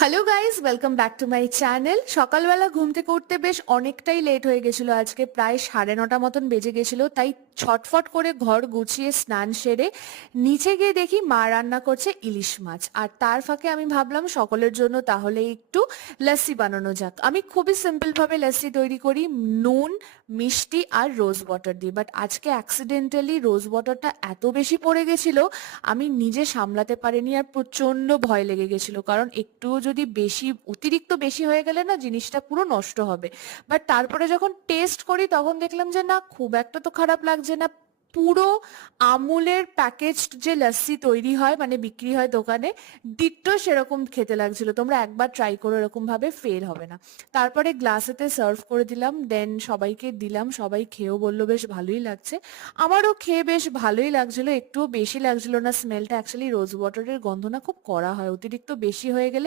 Hello guys, welcome back to my channel. সকালবেলা ঘুম থেকে উঠতে বেশ অনেকটাই লেট হয়ে গেছিল, আজকে প্রায় 9:30 মতন বেজে গেছিল। তাই ছটফট করে ঘর গুছিয়ে স্নান সেরে নিচে গিয়ে দেখি মা রান্না করছে ইলিশ মাছ। আর তার ফাঁকে আমি ভাবলাম সকলের জন্য তাহলে একটু লস্যি বানানো যাক। আমি খুবই সিম্পল ভাবে লস্যি তৈরি করি, নুন, মিষ্টি আর রোজ ওয়াটার দিই। বাট আজকে অ্যাক্সিডেন্টালি রোজ ওয়াটারটা এত বেশি পড়ে গেছিল, আমি নিজে সামলাতে পারিনি আর প্রচন্ড ভয় লেগে গেছিল, কারণ একটু যদি বেশি অতিরিক্ত বেশি হয়ে গেলে না জিনিসটা পুরো নষ্ট হবে। বাট তারপরে যখন টেস্ট করি তখন দেখলাম যে না, খুব একটা তো খারাপ লাগছে না। পুরো আমুলের প্যাকেজড যে লস্যি তৈরি হয়, মানে বিক্রি হয় দোকানে, ডিট্টো সেরকম খেতে লাগছিল। তোমরা একবার ট্রাই করো, এরকম ভাবে ফেল হবে না। তারপরে গ্লাসেতে সার্ভ করে দিলাম, দেন সবাইকে দিলাম, সবাই খেয়েও বললো বেশ ভালোই লাগছে। আমারও খেয়ে বেশ ভালোই লাগছিল, একটুও বেশি লাগছিল না। স্মেলটা অ্যাকচুয়ালি রোজ ওয়াটারের গন্ধ না খুব কড়া হয়, অতিরিক্ত বেশি হয়ে গেলে